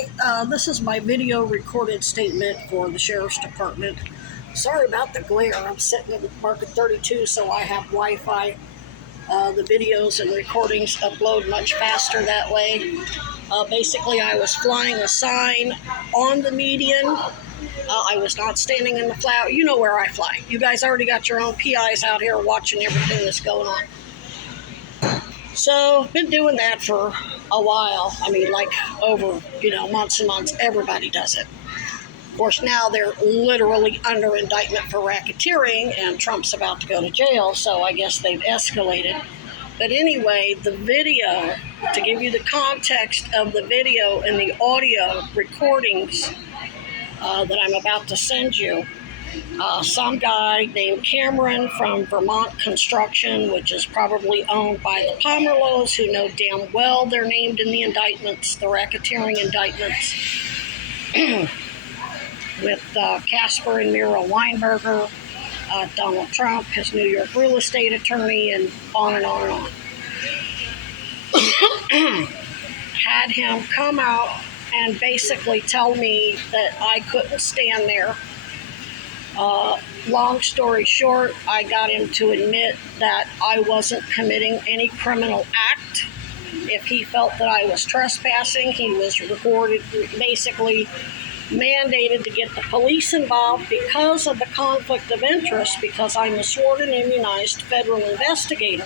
Hi, this is my video recorded statement for the Sheriff's Department. Sorry about the glare. I'm sitting in Market 32, so I have Wi-Fi. The videos and recordings upload much faster that way. Basically, I was flying a sign on the median. I was not standing in the flower. You know where I fly. You guys already got your own PIs out here watching everything that's going on. So, been doing that for a while. I mean, like over, months and months. Everybody does it. Of course, now they're literally under indictment for racketeering, and Trump's about to go to jail, so I guess they've escalated. But anyway, the video, to give you the context of the video and the audio recordings that I'm about to send you, some guy named Cameron from Vermont Construction, which is probably owned by the Pomerlos, who know damn well they're named in the indictments, the racketeering indictments, with Casper and Mira Weinberger, Donald Trump, his New York real estate attorney, and on and on and on. Had him come out and basically tell me that I couldn't stand there. Long story short, I got him to admit that I wasn't committing any criminal act. If he felt that I was trespassing, he was basically mandated to get the police involved because of the conflict of interest, because I'm a sworn and immunized federal investigator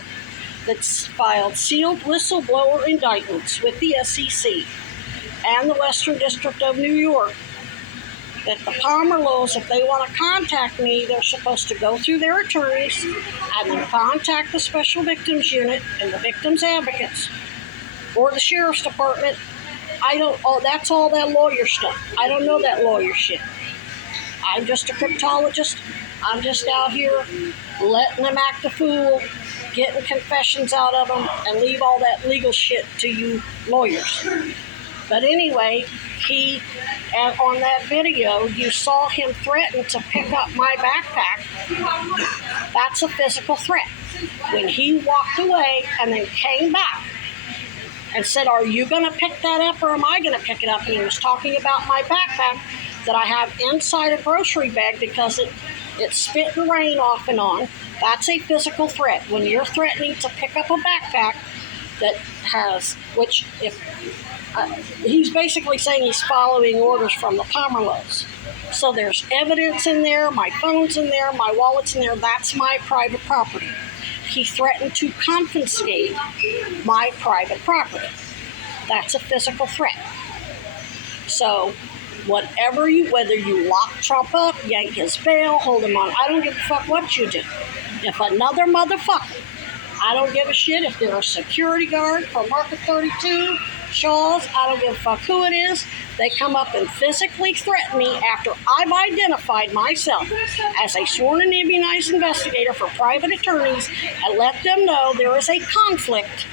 that's filed sealed whistleblower indictments with the SEC and the Western District of New York. That the Pomerlos, if they want to contact me, they're supposed to go through their attorneys and then contact the Special Victims Unit and the victims' advocates or the Sheriff's Department. That's all that lawyer stuff. I don't know that lawyer shit. I'm just a cryptologist. I'm just out here letting them act a fool, getting confessions out of them, and leave all that legal shit to you lawyers. But anyway, on that video, you saw him threaten to pick up my backpack. That's a physical threat. When he walked away and then came back and said, "Are you going to pick that up or am I going to pick it up?" And he was talking about my backpack that I have inside a grocery bag because it's spitting rain off and on. That's a physical threat. When you're threatening to pick up a backpack that has, he's basically saying he's following orders from the Pomerlos. So there's evidence in there, my phone's in there, my wallet's in there. That's my private property. He threatened to confiscate my private property. That's a physical threat. So whether you lock Trump up, yank his bail, hold him on, I don't give a fuck what you do. If another motherfucker, I don't give a shit if they're a security guard from Market 32, Shaw's, I don't give a fuck who it is, they come up and physically threaten me after I've identified myself as a sworn and immunized investigator for private attorneys and let them know there is a conflict,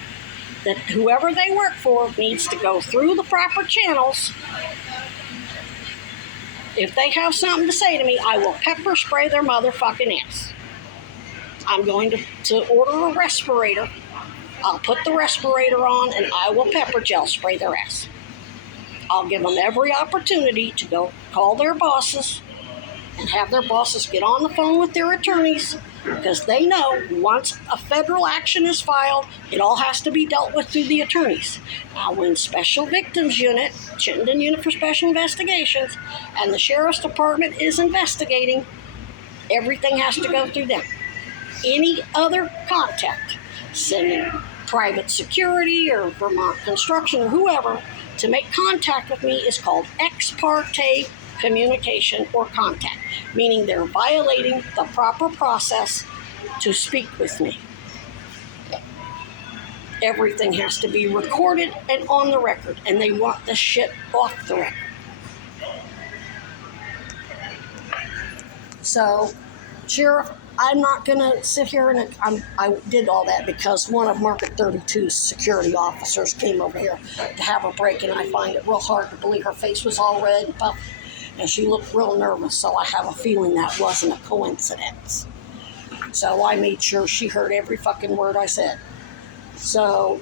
that whoever they work for needs to go through the proper channels. If they have something to say to me, I will pepper spray their motherfucking ass. I'm going to order a respirator. I'll put the respirator on and I will pepper gel spray their ass. I'll give them every opportunity to go call their bosses and have their bosses get on the phone with their attorneys, because they know once a federal action is filed, it all has to be dealt with through the attorneys. Now, when Special Victims Unit, Chittenden Unit for Special Investigations, and the Sheriff's Department is investigating, everything has to go through them. Any other contact, sending private security or Vermont Construction or whoever to make contact with me, is called ex parte communication or contact, meaning they're violating the proper process to speak with me. Everything has to be recorded and on the record, and they want the shit off the record. So, Sheriff, I'm not going to sit here and I did all that because one of Market 32's security officers came over here to have a break, and I find it real hard to believe her face was all red and puffy, and she looked real nervous, so I have a feeling that wasn't a coincidence. So I made sure she heard every fucking word I said. So,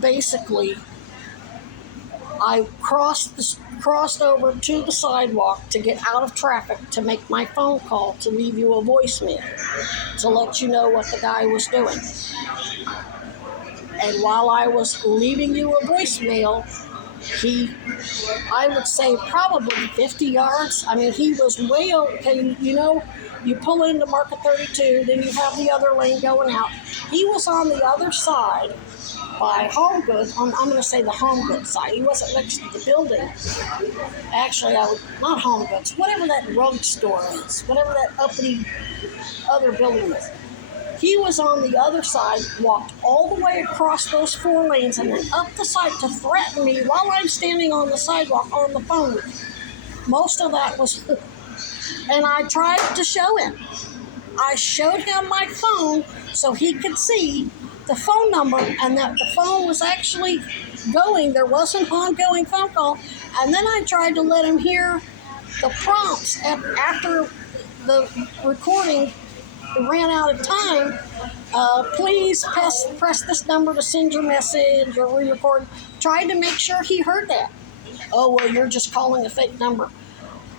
basically, I crossed over to the sidewalk to get out of traffic to make my phone call to leave you a voicemail to let you know what the guy was doing. And while I was leaving you a voicemail, I would say probably 50 yards. I mean, he was way over. Okay, you pull into Market 32, then you have the other lane going out. He was on the other side by Home Goods. I'm going to say the Home Goods side. He wasn't next to the building. Actually, not Home Goods, whatever that rug store is, whatever that uppity other building is. He was on the other side, walked all the way across those 4 lanes and then up the side to threaten me while I'm standing on the sidewalk on the phone. Most of that was, and I tried to show him. I showed him my phone so he could see the phone number and that the phone was actually going. There was an ongoing phone call. And then I tried to let him hear the prompts after the recording ran out of time. Please press this number to send your message or re-record. Tried to make sure he heard that. Oh, well, you're just calling a fake number.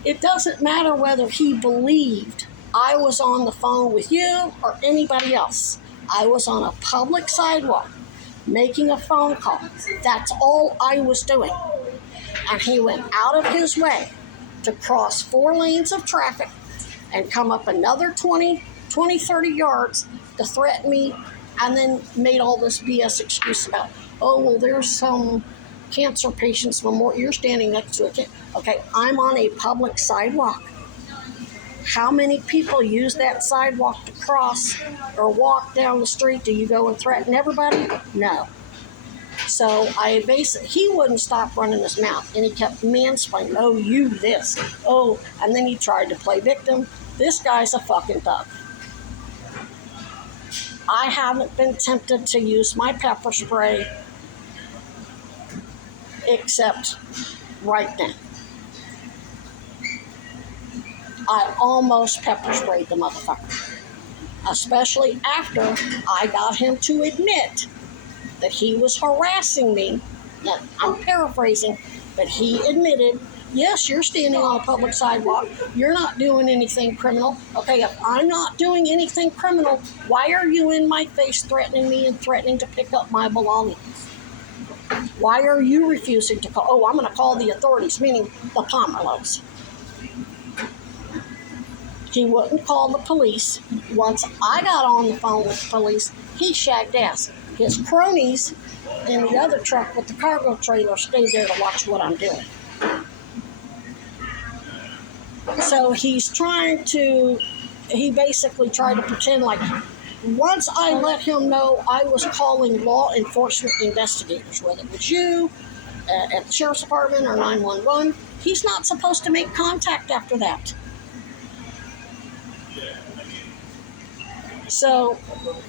It doesn't matter whether he believed I was on the phone with you or anybody else. I was on a public sidewalk making a phone call. That's all I was doing. And he went out of his way to cross 4 lanes of traffic and come up another 20, 30 yards to threaten me, and then made all this BS excuse about, oh, well, there's some cancer patients memorial. You're standing next to it. Okay, I'm on a public sidewalk. How many people use that sidewalk to cross or walk down the street? Do you go and threaten everybody? No. So he wouldn't stop running his mouth, and he kept mansplaining, oh, you this, oh, and then he tried to play victim. This guy's a fucking thug. I haven't been tempted to use my pepper spray except right now. I almost pepper sprayed the motherfucker, especially after I got him to admit that he was harassing me. Now, I'm paraphrasing, but he admitted, yes, you're standing on a public sidewalk. You're not doing anything criminal. Okay, if I'm not doing anything criminal, why are you in my face threatening me and threatening to pick up my belongings? Why are you refusing to call? Oh, I'm going to call the authorities, meaning the Pomerlos. He wouldn't call the police. Once I got on the phone with the police, he shagged ass. His cronies in the other truck with the cargo trailer stayed there to watch what I'm doing. So he basically tried to pretend like once I let him know I was calling law enforcement investigators, whether it was you at the sheriff's department or 911, he's not supposed to make contact after that. So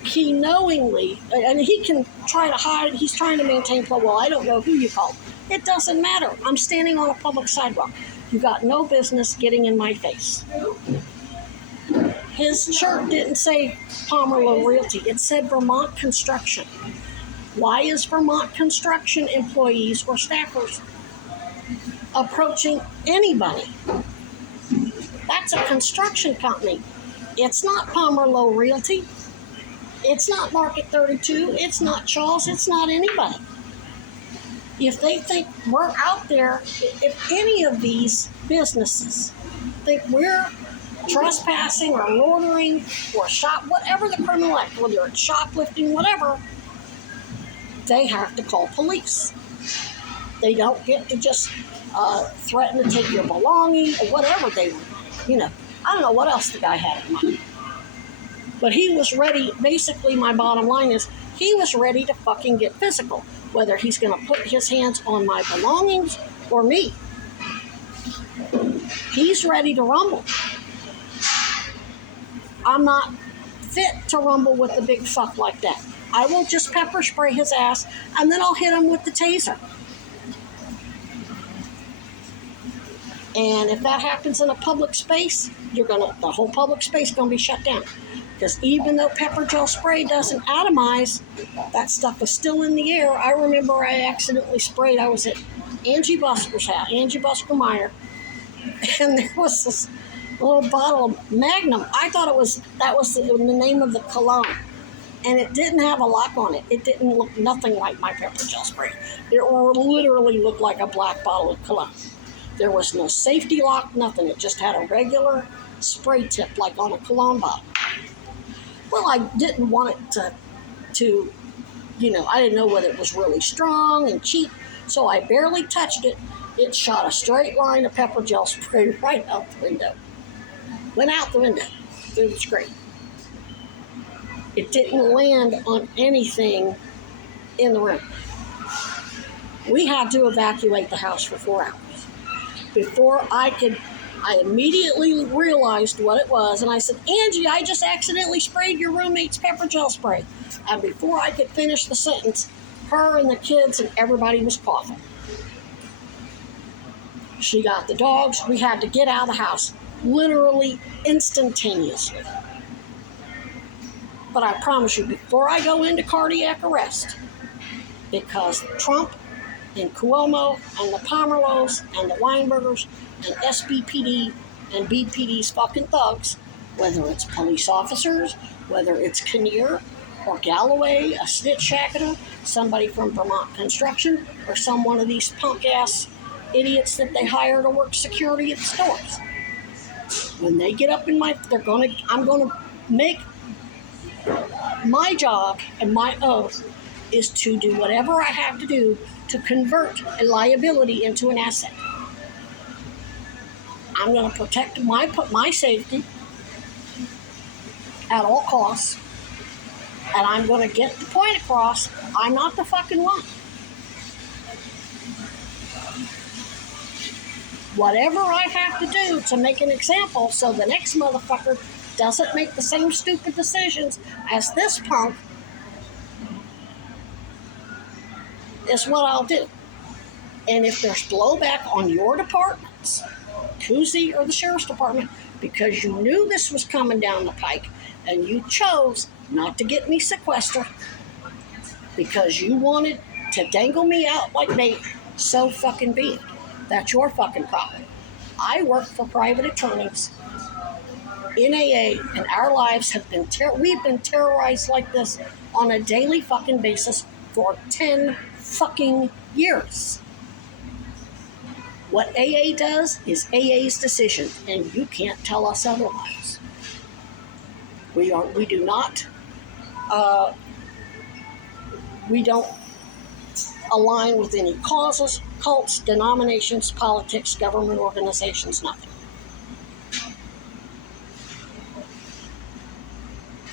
he knowingly, and he can try to hide, he's trying to maintain, well, I don't know who you called. It doesn't matter. I'm standing on a public sidewalk. You got no business getting in my face. His shirt didn't say Pomerlo Realty. It said Vermont Construction. Why is Vermont Construction employees or staffers approaching anybody? That's a construction company. It's not Pomerlo Realty. It's not Market 32. It's not Shaw's. It's not anybody. If they think we're out there, if any of these businesses think we're trespassing or loitering or whatever the criminal act, whether it's shoplifting, whatever, they have to call police. They don't get to just threaten to take your belongings or whatever they were, I don't know what else the guy had in mind. But he was ready. Basically, my bottom line is he was ready to fucking get physical, whether he's going to put his hands on my belongings or me. He's ready to rumble. I'm not fit to rumble with a big fuck like that. I will just pepper spray his ass, and then I'll hit him with the taser. And if that happens in a public space, the whole public space is gonna be shut down. Because even though pepper gel spray doesn't atomize, that stuff is still in the air. I remember I accidentally sprayed. I was at Angie Busker's house, Angie Busker Meyer, and there was this little bottle of Magnum. I thought that was the name of the cologne, and it didn't have a lock on it. It didn't look nothing like my pepper gel spray. It literally looked like a black bottle of cologne. There was no safety lock, nothing. It just had a regular spray tip like on a cologne bottle. Well, I didn't want it to I didn't know whether it was really strong and cheap, so I barely touched it. It shot a straight line of pepper gel spray right out the window. Went out the window. It was great. It didn't land on anything in the room. We had to evacuate the house for 4 hours. Before I immediately realized what it was, and I said, Angie, I just accidentally sprayed your roommate's pepper gel spray. And before I could finish the sentence, her and the kids and everybody was coughing. She got the dogs. We had to get out of the house literally instantaneously. But I promise you, before I go into cardiac arrest, because Trump and Cuomo and the Pomerlos and the Weinbergers and SBPD and BPD's fucking thugs, whether it's police officers, whether it's Kinnear or Galloway, a snitch jacketer, somebody from Vermont Construction, or some one of these punk-ass idiots that they hire to work security at stores. When they get up in I'm gonna make my job, and my oath is to do whatever I have to do to convert a liability into an asset. I'm going to protect my safety at all costs, and I'm going to get the point across. I'm not the fucking one. Whatever I have to do to make an example so the next motherfucker doesn't make the same stupid decisions as this punk is what I'll do. And if there's blowback on your departments, Cousy or the Sheriff's Department, because you knew this was coming down the pike and you chose not to get me sequestered because you wanted to dangle me out like bait, so fucking be it. That's your fucking problem. I work for private attorneys in AA, and our lives have been we've been terrorized like this on a daily fucking basis for 10 fucking years. What AA does is AA's decision, and you can't tell us otherwise. We do not, we don't align with any causes, cults, denominations, politics, government organizations, nothing.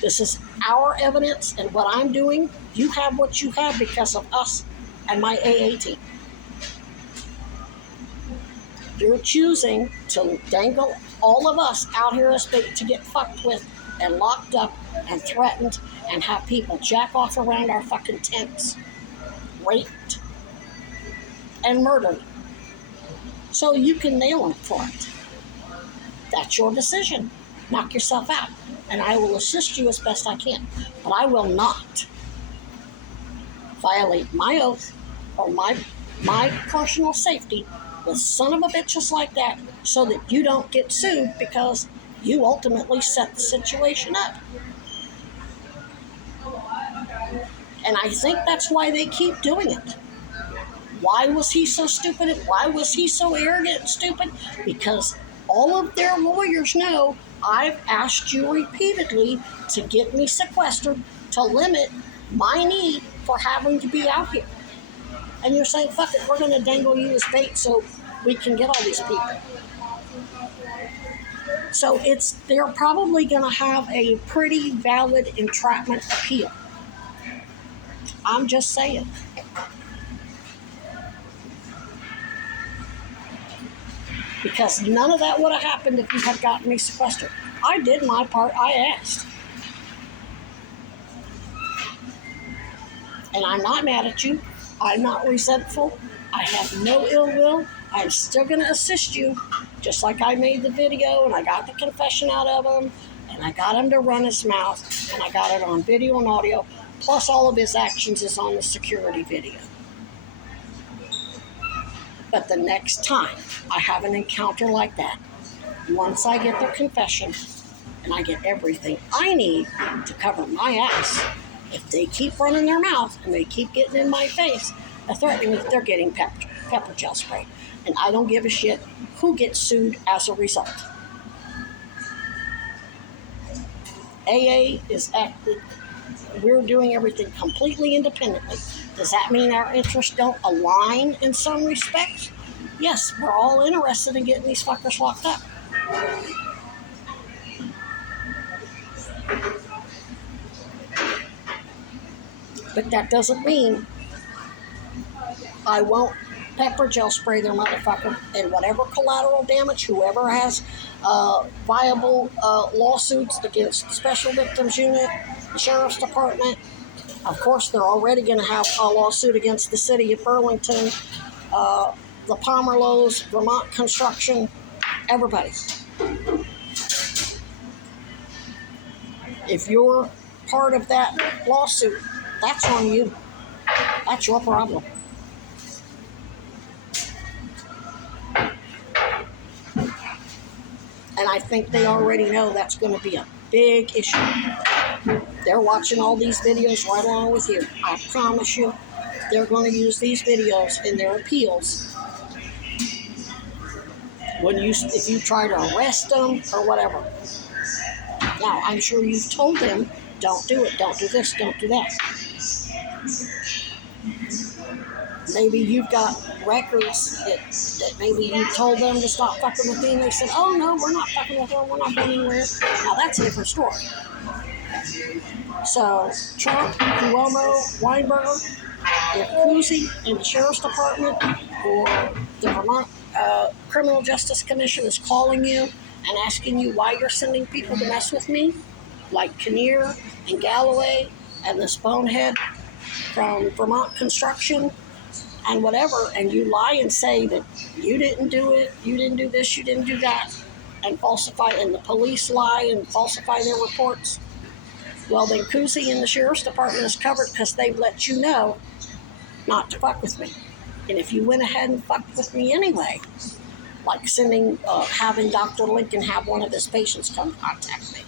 This is our evidence, and what I'm doing, you have what you have because of us and my AA team. You're choosing to dangle all of us out here as bait to get fucked with and locked up and threatened and have people jack off around our fucking tents, raped and murdered, so you can nail them for it. That's your decision. Knock yourself out, and I will assist you as best I can, but I will not violate my oath or my personal safety with son of a bitches like that so that you don't get sued because you ultimately set the situation up. And I think that's why they keep doing it. Why was he so stupid? Why was he so arrogant and stupid? Because all of their lawyers know I've asked you repeatedly to get me sequestered to limit my need for having to be out here. And you're saying, fuck it, we're going to dangle you as bait so we can get all these people. So they're probably going to have a pretty valid entrapment appeal. I'm just saying. Because none of that would have happened if you had gotten me sequestered. I did my part, I asked. And I'm not mad at you. I'm not resentful. I have no ill will. I'm still going to assist you, just like I made the video and I got the confession out of him and I got him to run his mouth and I got it on video and audio, plus all of his actions is on the security video. But the next time I have an encounter like that, once I get their confession and I get everything I need to cover my ass, if they keep running their mouth and they keep getting in my face, threatening me, they're getting pepper gel spray. And I don't give a shit who gets sued as a result. AA is active. We're doing everything completely independently. Does that mean our interests don't align in some respects? Yes, we're all interested in getting these fuckers locked up. But that doesn't mean I won't pepper gel spray their motherfucker, and whatever collateral damage, whoever has viable lawsuits against the Special Victims Unit, the Sheriff's Department. Of course, they're already going to have a lawsuit against the city of Burlington, the Pomerlows, Vermont Construction, everybody. If you're part of that lawsuit, that's on you. That's your problem. And I think they already know that's going to be a big issue. They're watching all these videos right along with you. I promise you, they're going to use these videos in their appeals if you try to arrest them or whatever. Now, I'm sure you've told them, don't do it, don't do this, don't do that. Maybe you've got records that maybe you told them to stop fucking with me, and they said, oh no, we're not fucking with her, we're not going anywhere. Now, that's a different story. So, Trump, Cuomo, Weinberger, if Cousy in the Sheriff's Department or the Vermont Criminal Justice Commission is calling you and asking you why you're sending people to mess with me, like Kinnear and Galloway and this bonehead from Vermont Construction and whatever, and you lie and say that you didn't do it, you didn't do this, you didn't do that, and falsify, and the police lie and falsify their reports, well, then Cousy and the Sheriff's Department is covered because they've let you know not to fuck with me. And if you went ahead and fucked with me anyway, like having Dr. Lincoln have one of his patients come contact me,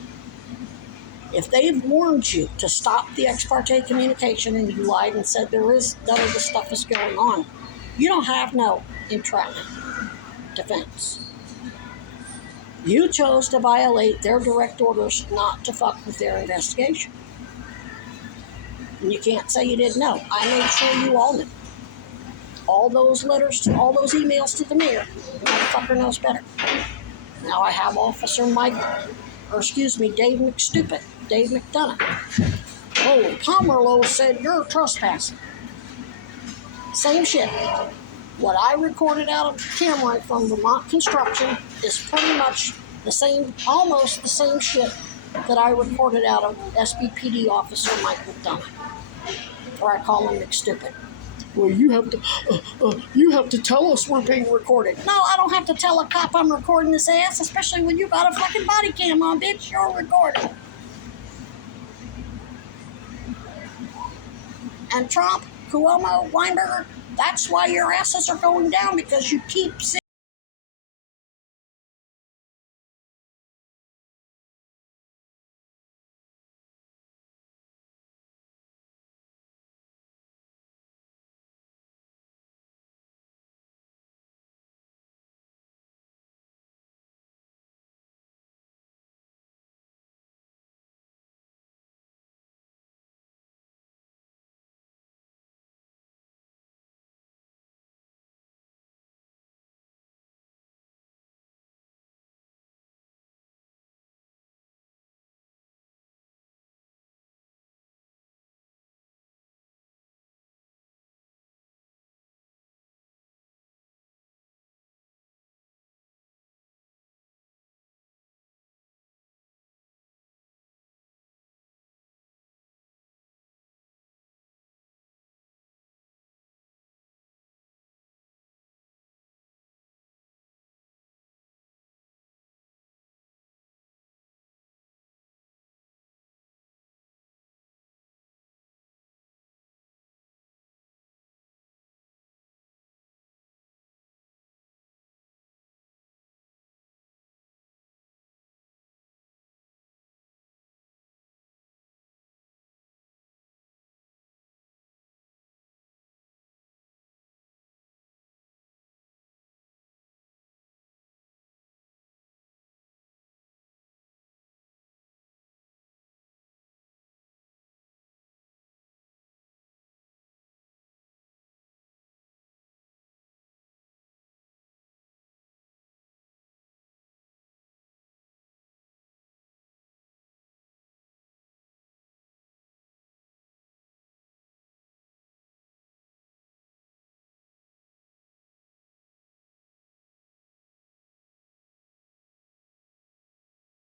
if they've warned you to stop the ex parte communication and you lied and said none of this stuff is going on, you don't have no entrapment defense. You chose to violate their direct orders not to fuck with their investigation. And you can't say you didn't know. I made sure you all knew. All those letters, all those emails to the mayor, the motherfucker knows better. Now I have Officer Dave McDonough. Oh, Pomerlow said you're trespassing. Same shit. What I recorded out of camera from Vermont Construction is pretty much the same, almost the same shit that I recorded out of SBPD Officer Mike McDonough, or I call him McStupid. Well, you have to tell us we're being recorded. No, I don't have to tell a cop I'm recording his ass, especially when you got a fucking body cam on, bitch. You're recording. And Trump, Cuomo, Weinberger, that's why your asses are going down, because you keep